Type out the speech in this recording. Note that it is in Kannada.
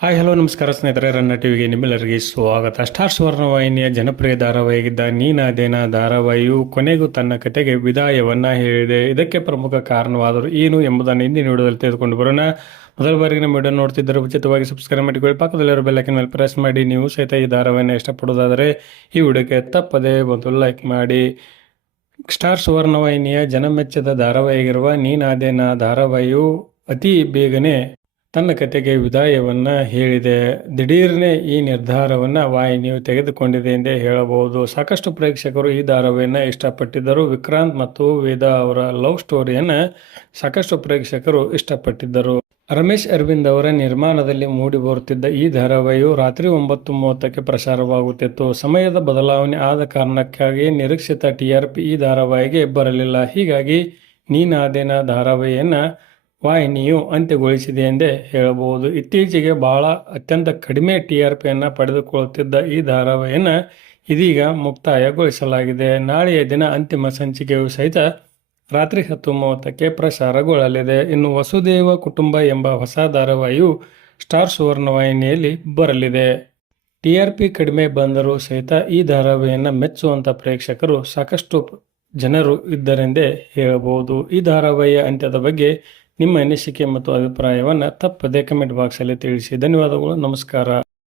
ಹಾಯ್, ಹಲೋ, ನಮಸ್ಕಾರ ಸ್ನೇಹಿತರೆ, ರನ್ನ ಟಿವಿಗೆ ನಿಮ್ಮೆಲ್ಲರಿಗೆ ಸ್ವಾಗತ. ಸ್ಟಾರ್ ಸುವರ್ಣವಾಹಿನಿಯ ಜನಪ್ರಿಯ ಧಾರಾವಾಹಿಯಾಗಿದ್ದ ನೀನಾದೇನ ಧಾರಾವಾಹಿಯು ಕೊನೆಗೂ ತನ್ನ ಕತೆಗೆ ವಿದಾಯವನ್ನ ಹೇಳಿದೆ. ಇದಕ್ಕೆ ಪ್ರಮುಖ ಕಾರಣವಾದರು ಏನು ಎಂಬುದನ್ನು ಹಿಂದಿನ ವಿಡಿಯೋದಲ್ಲಿ ತೆಗೆದುಕೊಂಡು ಬರೋಣ. ಮೊದಲ ಬಾರಿಗೆ ನಮ್ಮ ವಿಡಿಯೋ ನೋಡ್ತಿದ್ದರೆ ಉಚಿತವಾಗಿ ಸಬ್ಸ್ಕ್ರೈಬ್ ಮಾಡಿಕೊಳ್ಳಿ. ಪಕ್ಕದಲ್ಲಿರೋ ಬೆಲ್ಲೈಕನ್ ಮೇಲೆ ಪ್ರೆಸ್ ಮಾಡಿ. ನೀವು ಸಹಿತ ಈ ಧಾರಾವಾಹಿನ ಇಷ್ಟಪಡೋದಾದರೆ ಈ ವಿಡಿಯೋಕ್ಕೆ ತಪ್ಪದೇ ಒಂದು ಲೈಕ್ ಮಾಡಿ. ಸ್ಟಾರ್ ಸುವರ್ಣವಾಹಿನಿಯ ಜನಮೆಚ್ಚದ ಧಾರಾವಾಹಿಯಾಗಿರುವ ನೀನಾದೇನ ಧಾರಾವಾಹಿಯು ಅತಿ ಬೇಗನೆ ತನ್ನ ಕತೆಗೆ ವಿದಾಯವನ್ನ ಹೇಳಿದೆ. ದಿಢೀರ್ನೆ ಈ ನಿರ್ಧಾರವನ್ನ ವಾಹಿನಿಯು ತೆಗೆದುಕೊಂಡಿದೆ ಎಂದೇ ಹೇಳಬಹುದು. ಸಾಕಷ್ಟು ಪ್ರೇಕ್ಷಕರು ಈ ಧಾರಾವಾಹಿಯನ್ನ ಇಷ್ಟಪಟ್ಟಿದ್ದರು. ವಿಕ್ರಾಂತ್ ಮತ್ತು ವೇದಾ ಅವರ ಲವ್ ಸ್ಟೋರಿಯನ್ನ ಸಾಕಷ್ಟು ಪ್ರೇಕ್ಷಕರು ಇಷ್ಟಪಟ್ಟಿದ್ದರು. ರಮೇಶ್ ಅರವಿಂದ್ ಅವರ ನಿರ್ಮಾಣದಲ್ಲಿ ಮೂಡಿ ಬರುತ್ತಿದ್ದ ಈ ಧಾರಾವಾಹಿಯು ರಾತ್ರಿ ಒಂಬತ್ತು ಮೂವತ್ತಕ್ಕೆ ಪ್ರಸಾರವಾಗುತ್ತಿತ್ತು. ಸಮಯದ ಬದಲಾವಣೆ ಆದ ಕಾರಣಕ್ಕಾಗಿ ನಿರೀಕ್ಷಿತ ಟಿಆರ್ಪಿ ಈ ಧಾರಾವಾಹಿಗೆ ಬರಲಿಲ್ಲ. ಹೀಗಾಗಿ ನೀನಾದೇನ ಧಾರಾವಾಹಿಯನ್ನ ವಾಹಿನಿಯು ಅಂತ್ಯಗೊಳಿಸಿದೆ ಎಂದೇ ಹೇಳಬಹುದು. ಇತ್ತೀಚೆಗೆ ಬಹಳ ಅತ್ಯಂತ ಕಡಿಮೆ ಟಿ ಆರ್ ಪಿಯನ್ನು ಪಡೆದುಕೊಳ್ಳುತ್ತಿದ್ದ ಈ ಧಾರಾವಾಹಿಯನ್ನು ಇದೀಗ ಮುಕ್ತಾಯಗೊಳಿಸಲಾಗಿದೆ. ನಾಳೆಯ ದಿನ ಅಂತಿಮ ಸಂಚಿಕೆಯು ಸಹಿತ ರಾತ್ರಿ ಹತ್ತು ಮೂವತ್ತಕ್ಕೆ ಪ್ರಸಾರಗೊಳ್ಳಲಿದೆ. ಇನ್ನು ವಸುದೇವ ಕುಟುಂಬ ಎಂಬ ಹೊಸ ಧಾರಾವಾಹಿಯು ಸ್ಟಾರ್ ಸುವರ್ಣ ವಾಹಿನಿಯಲ್ಲಿ ಬರಲಿದೆ. ಟಿ ಆರ್ ಪಿ ಕಡಿಮೆ ಬಂದರೂ ಸಹಿತ ಈ ಧಾರಾವಾಹಿಯನ್ನು ಮೆಚ್ಚುವಂಥ ಪ್ರೇಕ್ಷಕರು ಸಾಕಷ್ಟು ಜನರು ಇದ್ದರೆಂದೇ ಹೇಳಬಹುದು. ಈ ಧಾರಾವಾಹಿಯ ಅಂತ್ಯದ ಬಗ್ಗೆ ನಿಮ್ಮ ಅನಿಸಿಕೆ ಮತ್ತು ಅಭಿಪ್ರಾಯವನ್ನು ತಪ್ಪದೆ ಕಮೆಂಟ್ ಬಾಕ್ಸಲ್ಲಿ ತಿಳಿಸಿ. ಧನ್ಯವಾದಗಳು ನಮಸ್ಕಾರ.